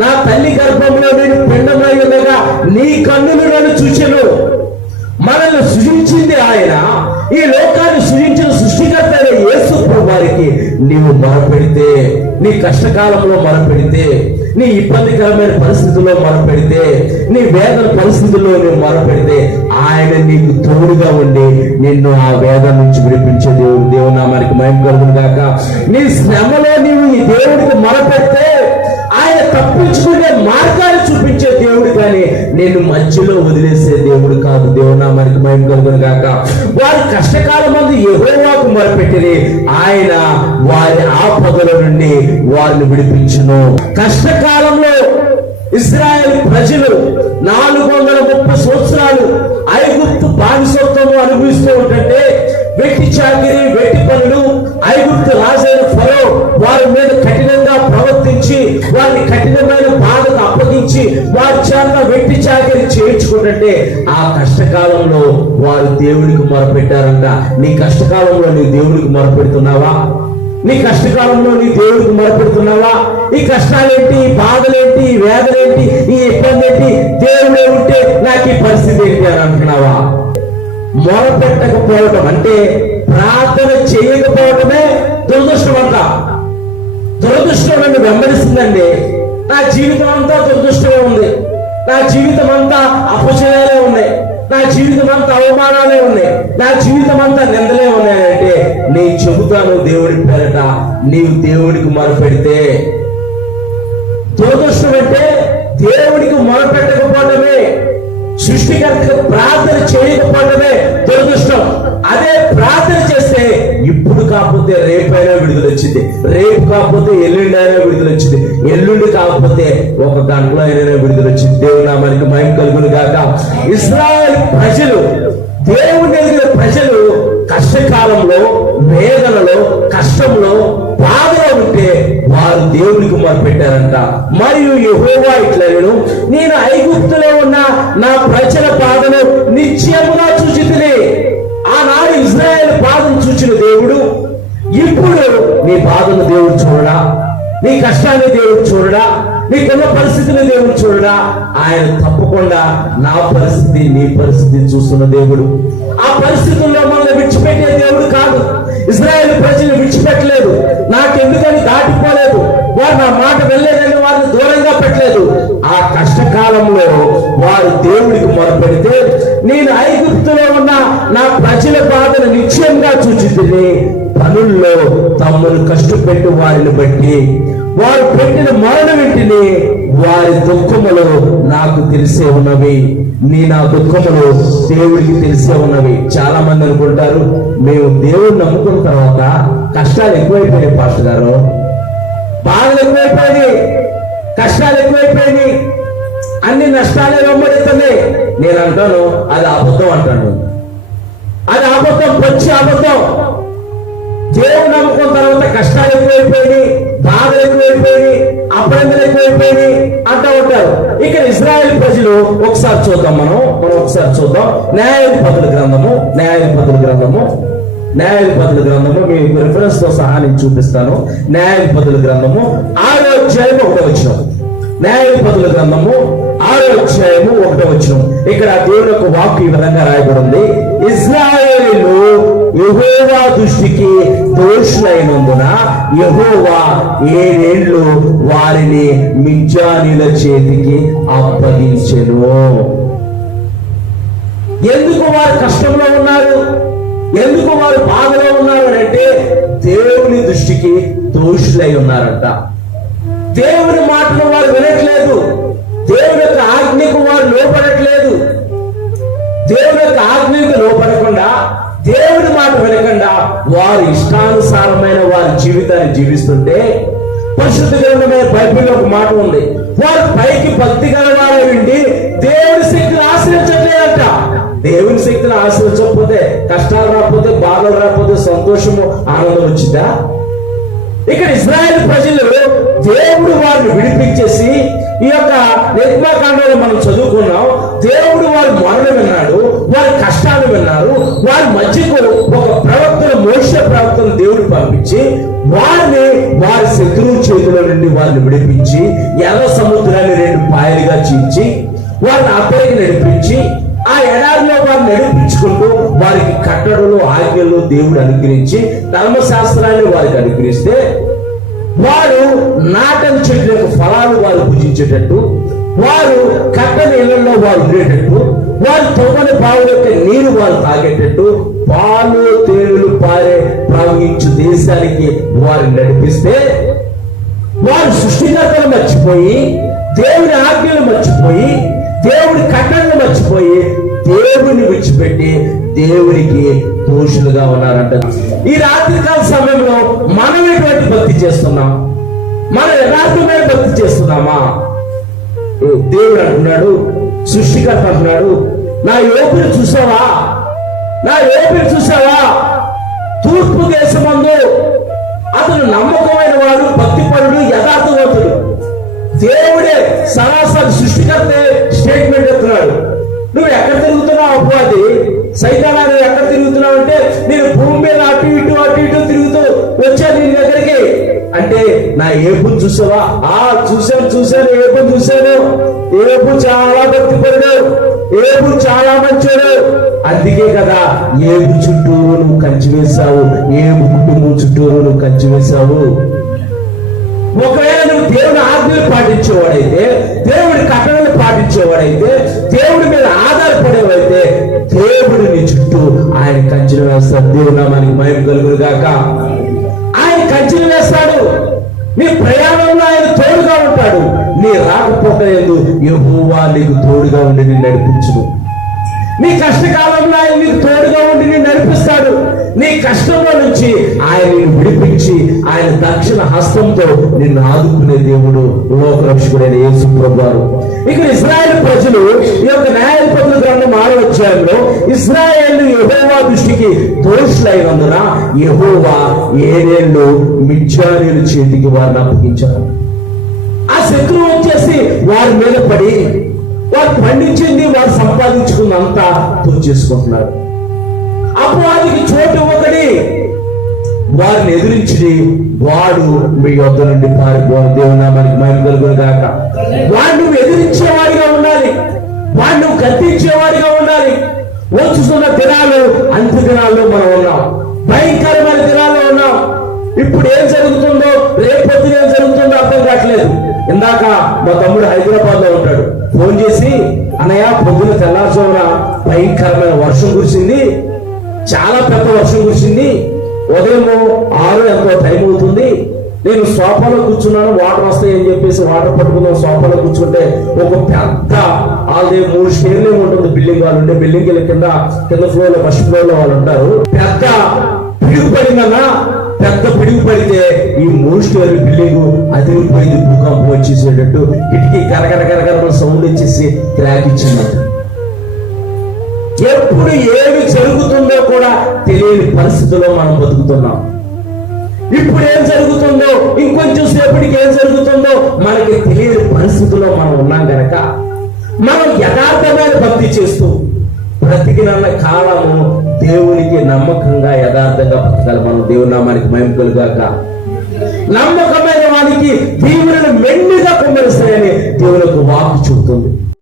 నా తల్లి గర్భంలో నేను పిండమై ఉండగా నీ కన్నులు నన్ను చూచెను. మనల్ని సృజించింది ఆయన. ఈ లోకాన్ని సృజించిన సృష్టికర్త అయిన యేసు ప్రభువారికి నీవు మొరపెడితే, నీ కష్టకాలంలో మొరపెడితే, నీ ఇబ్బందికరమైన పరిస్థితుల్లో మొరపెడితే, నీ వేదన పరిస్థితుల్లో నువ్వు మొరపెడితే ఆయన నీకు తోడుగా ఉండి నిన్ను ఆ వేదన నుంచి విడిపించే దేవుడు నామానికి మహిమ కలుగును గాక. నీ శ్రమలో నీవు ఈ దేవుడికి మొరపెడితే ఆయన తప్పించుకునే మార్గాన్ని చూపించే దేవుడు కానీ నేను మధ్యలో వదిలేసే దేవుడు కాదు. దేవుడు నామానికి మహిమ కలుగును గాక. వారి కష్టకాలం మందు యెహోవాకు మొరపెట్టిరి, ఆయన వారి ఆపదల నుండి వారిని విడిపించును. కష్టకాలంలో ఇశ్రాయేలు ప్రజలు 430 సంవత్సరాలు ఐగుప్తు బానిసత్వము అనుభవిస్తూ ఉంటే వెట్టి చాకిరి, వెట్టి పనులు, ఐగుప్తు రాజైన ఫరో వారి మీద కఠినంగా ప్రవర్తించి వారిని కఠినమైన బాధకు అప్పగించి వారి చేత వెట్టి చాకిరి చేయించుకుంటే ఆ కష్టకాలంలో వారు దేవుడికి మొరపెట్టారంట. నీ కష్టకాలంలో నీ దేవుడికి మొరపెడుతున్నావా? నీ కష్టకాలంలో నీ దేవుడికి మొరపెడుతున్నావా? ఈ కష్టాలేంటి, ఈ బాధలేంటి, ఈ వేదలేంటి, ఈ ఇబ్బంది ఏంటి, దేవుడే ఉంటే నాకు ఈ పరిస్థితి ఏంటి అని అంటున్నావా? మొరపెట్టకపోవటం అంటే ప్రార్థన చేయకపోవటమే దురదృష్టం అంట. దురదృష్టం నన్ను వెంబడిస్తుందండి. నా జీవితం అంతా దురదృష్టమే ఉంది, నా జీవితం అంతా అపజయాలే ఉన్నాయి, నా జీవితం అంతా అవమానాలే ఉన్నాయి, నా జీవితం అంతా నిందలే ఉన్నాయంటే నేను చెబుతాను దేవుడి పేరట, నీవు దేవుడికి మొరపెడితే. దురదృష్టం అంటే దేవుడికి మొరపెట్టకపోవడమే, సృష్టికర్తకు ప్రార్థన చేయకపోవడమే దురదృష్టం. అదే ప్రార్థన చేస్తే ఇప్పుడు కాకపోతే రేపైనా విడుదల వచ్చింది, రేపు కాకపోతే ఎల్లుండి అయినా విడుదల వచ్చింది, ఎల్లుండి కాకపోతే 1 గంటలో అయినా విడుదల వచ్చింది. దేవుడు నామానికి మహిమ కలుగును గాక. ఇశ్రాయేలు ప్రజలు, దేవుని ఎదిగిన ప్రజలు కష్టకాలంలో, వేదనలో, కష్టంలో, బాధలో ఉంటే వారు దేవునికి మొరపెట్టారంట. మరియు యెహోవా ఇట్లనెను, నేను ఐగుప్తులో ఉన్న నా ప్రజల బాధను నిశ్చయముగా చూచితిని. ఆనాడు ఇశ్రాయేలు బాధను చూచిన దేవుడు ఇప్పుడు నీ బాధను దేవుడు చూడడా? నీ కష్టాన్ని దేవుడు చూడడా? నీకున్న పరిస్థితిని దేవుడు చూడడా? ఆయన తప్పకుండా నా పరిస్థితి, నీ పరిస్థితి చూస్తున్న దేవుడు. ఆ పరిస్థితుల్లో మనల్ని విడిచిపెట్టే దేవుడు కాదు. ఇశ్రాయేలు ప్రజలు విడిచిపెట్టలేదు, నాకెందుకని దాటిపోలేదు, వారు నా మాట వెళ్ళలేదని వారిని దూరంగా పెట్టలేదు. ఆ కష్టకాలంలో వారు దేవుడికి మొరపెడితే నేను ఐగుప్తులో ఉన్న నా ప్రజల బాధను నిశ్చయంగా చూచితిని. పనుల్లో తమ్మును కష్టపెట్టి వారిని బట్టి వారు పెట్టిన మరణ వెంటనే వారి దుఃఖములు నాకు తెలిసే ఉన్నవి. నా దుఃఖములు దేవుడికి తెలిసే ఉన్నవి. చాలా మంది అనుకుంటారు మేము దేవుడిని నమ్ముకున్న తర్వాత కష్టాలు ఎక్కువైపోయాయి పాస్టర్ గారు, బాధలు ఎక్కువైపోయినాయి, కష్టాలు ఎక్కువైపోయినాయి, అన్ని నష్టాలే వెంబడిస్తున్నాయి. నేను అంటాను అది అబద్ధం అంటాను. అది అబద్ధం, పచ్చి అబద్ధం. దేవుడు నమ్ముకున్న తర్వాత కష్టాలు ఎక్కువైపోయినాయి, బాధలు ఎక్కువైపోయినాయి, అపరందలు ఎక్కువైపోయినాయి అంటూ ఉంటారు. ఇక్కడ ఇశ్రాయేలు ప్రజలు ఒకసారి చూద్దాం, మనం ఒకసారి చూద్దాం. న్యాయాధిపతుల గ్రంథము మీకు రిఫరెన్స్ తో సహా నేను చూపిస్తాను. న్యాయాధిపతుల గ్రంథము 6వ అధ్యాయము 1వ వచనం. న్యాయాధిపతుల గ్రంథము 6వ అధ్యాయము 1వ వచనం. ఇక్కడ దేవుని యొక్క వాక్కు ఈ విధంగా రాయబడింది. ఇశ్రాయేలీయులు యెహోవా దృష్టికి దోషులైనందున యెహోవా 7 ఏళ్ళు వారిని మిద్యానీయుల చేతికి అప్పగించెను. ఎందుకు వారు కష్టంలో ఉన్నారు, ఎందుకు వారు బాధలో ఉన్నారు అంటే దేవుని దృష్టికి దోషులై ఉన్నారంట. దేవుని మాటను వారు వినట్లేదు, దేవుని యొక్క ఆజ్ఞకు వారు లోపడట్లేదు. దేవుని యొక్క ఆజ్ఞకు లోపడకుండా, దేవుని మాట వినకుండా వారు ఇష్టానుసారమైన వారి జీవితాన్ని జీవిస్తుంటే పరిశుద్ధ గ్రంథమైన బైబిల్లో ఒక మాట ఉంది, వారు పైకి భక్తి గలవారై ఉండి దేవుని శక్తిని ఆశ్రయించట్లేదంట. దేవుని శక్తిని ఆశ్రయించకపోతే కష్టాలు రాకపోతే, బాధలు రాకపోతే సంతోషము, ఆనందం వచ్చిందా? ఇక్కడ ఇశ్రాయేలు ప్రజలు దేవుడు వారిని విడిపించేసి, ఈ యొక్క నిర్మాకాండంలో మనం చదువుకున్నాం, దేవుడు వారి మొరను విన్నాడు, వారి కష్టాలు విన్నారు. వారి మధ్యకు ఒక ప్రవక్తను, మోషే ప్రవక్తను దేవుడు పంపించి వారిని వారి శత్రువు చేతుల నుండి వారిని విడిపించి ఎర్ర సముద్ర నడిపించి వారిని అద్దరికి నడిపించి ఆ ఎడారిలో వారిని నడిపించుకుంటూ వారికి కట్టడలు ఆజ్ఞలు దేవుడు అనుగ్రహించి ధర్మశాస్త్రాన్ని వారికి అనుగ్రహిస్తే వారు నాటని చెట్ల యొక్క ఫలాలు వారు భుజించేటట్టు, వారు కట్టని ఇళ్లలో వారు ఉండేటట్టు, వారు తొమ్మని బావుల యొక్క నీరు వారు తాగేటట్టు, పాలు తేనెలు పారే ప్రవహించు దేశానికి వారిని నడిపిస్తే వారు సృష్టికర్తలు మర్చిపోయి, దేవుని ఆజ్ఞలు మర్చిపోయి, దేవుని కట్టడలు మర్చిపోయి, దేవుని విడిచిపెట్టి దేవునికి దోషులుగా ఉన్నారంట. ఈ రాత్రికాల సమయంలో మనం ఎటువంటి భక్తి చేస్తున్నాం? మనం యథార్థమైన భక్తి చేస్తున్నామా? దేవుడు అంటున్నాడు, సృష్టికర్త అంటున్నాడు, నా యోగుని చూసావా? నా యోగుని చూసావా? తూర్పు దేశమందు అతను నమ్మకమైన వాడు, భక్తిపరుడు, యథార్థవంతుడు. దేవుడే సరాసరి సృష్టికర్తే స్టేట్మెంట్ ఎత్తున్నాడు. నువ్వు ఎక్కడ తిరుగుతున్నావు అపవాది? సైతానా, నువ్వు ఎక్కడ తిరుగుతున్నావు అంటే, నేను భూమి మీద అటు ఇటు తిరుగుతూ వచ్చాను నీ దగ్గరికి అంటే, నా ఏపుని చూసావా? చూశాను ఏపుని చూశాను. ఏపు చాలా భక్తిపరుడు, ఏపు చాలా మంచోడు. అందుకే కదా ఏపు చుట్టూరు నువ్వు కంచి వేశావు, ఏపు కుటుంబం చుట్టూరు నువ్వు కంచి వేశావు. ఒకవేళ నువ్వు దేవుని ఆజ్ఞలు పాటించేవాడైతే, దేవుడి కట్టడలు పాటించేవాడైతే, దేవుడి మీద ఆధారపడేవాడైతే, దేవుడు నీ చుట్టూ ఆయన కంచెలు వేస్తాడు. దేవుడు నామానికి మహిమ కలుగును గాక. ఆయన కంచెలు వేస్తాడు. నీ ప్రయాణంలో ఆయన తోడుగా ఉంటాడు. నీ రాకపోతే యెహోవా నీకు తోడుగా ఉండి నిన్ను నడిపించును. నీ కష్టకాలంలో ఆయన నీకు తోడుగా ఉండి నిన్ను నడిపిస్తాడు. నీ కష్టంలో నుంచి ఆయన నిన్ను విడిపించి ఆయన దక్షిణ హస్తంతో నిన్ను ఆదుకునే దేవుడు లోకరక్షకుడైన యేసు ప్రభువారు. ఇక్కడ ఇశ్రాయేలు ప్రజలు ఈ యొక్క న్యాయాధిపతుల గ్రంథం 6వ అధ్యాయంలో ఇశ్రాయేలు యెహోవా దృష్టికి దోషులైనందున యెహోవా 7 ఏళ్ళు మిద్యానీయుల చేతికి వారిని అప్పగించారు. ఆ శత్రువు వచ్చేసి వారి మీద పడి వారు పండించింది, వారు సంపాదించుకున్నంతా చేసుకుంటున్నారు. అపవాదికి చోటు ఒకటి, వారిని ఎదిరించి వాడు మీ యొద్ద నుండి పారిపోవాలి. దేవుని నామానికి మహిమ కలుగును గాక. వాడు నువ్వు ఎదిరించేవాడిగా ఉండాలి, వాడు నువ్వు గద్దించేవాడిగా ఉండాలి. వచ్చుతున్న దినాలు అంత్య దినాల్లో మనం ఉన్నాం, భయంకరమైన దినాల్లో ఉన్నాం. ఇప్పుడు ఏం జరుగుతుందో, రేపొద్దున ఏం జరుగుతుందో అర్థం కావట్లేదు. ఇందాక మా తమ్ముడు హైదరాబాద్ లో ఉంటాడు, ఫోన్ చేసి, అన్నయ్య పొద్దున తెల్లారుజామున భయంకరమైన వర్షం కురిసింది, చాలా పెద్ద వర్షం కురిసింది, ఉదయం 6 ఎంతో టైం అవుతుంది, నేను సోఫాలో కూర్చున్నాను, వాటర్ వస్తాయని చెప్పేసి వాటర్ పట్టుకున్నాను. సోఫాలో కూర్చుంటే ఒక పెద్ద వాళ్ళది 3 స్టేర్లు ఉంటుంది బిల్డింగ్. వాళ్ళు ఉండే బిల్డింగ్ కింద ఫ్లోర్ లో, ఫస్ట్ ఫ్లోర్ లో వాళ్ళు ఉంటారు. పెద్ద పిడుగు పడిందన్నా, పెద్ద పిడుగు పడితే ఈ 3 స్టోరీ బిల్డింగ్ అదిరిపోయింది, భూకంపం వచ్చేసేటట్టు కిటికీ కరకర సౌండ్ వచ్చేసి క్రాక్ ఇచ్చిందంట. ఎప్పుడు ఏమి జరుగుతుందో కూడా తెలియని పరిస్థితుల్లో మనం బతుకుతున్నాం. ఇప్పుడు ఏం జరుగుతుందో, ఇంకొంచెం సేపటికి ఏం జరుగుతుందో మనకి తెలియని పరిస్థితుల్లో మనం ఉన్నాం గనక మనం యథార్థమైన భక్తి చేస్తూ బ్రతికినన్న కాలము దేవునికి నమ్మకంగా యథార్థంగా బ్రతకాలి. మనం దేవుని నామానికి మహిమ కలుగాక. నమ్మకమైన వానికి దీవులను మెండుగా కుమ్మరిస్తాయని దేవునికి వాక్కు చెబుతుంది.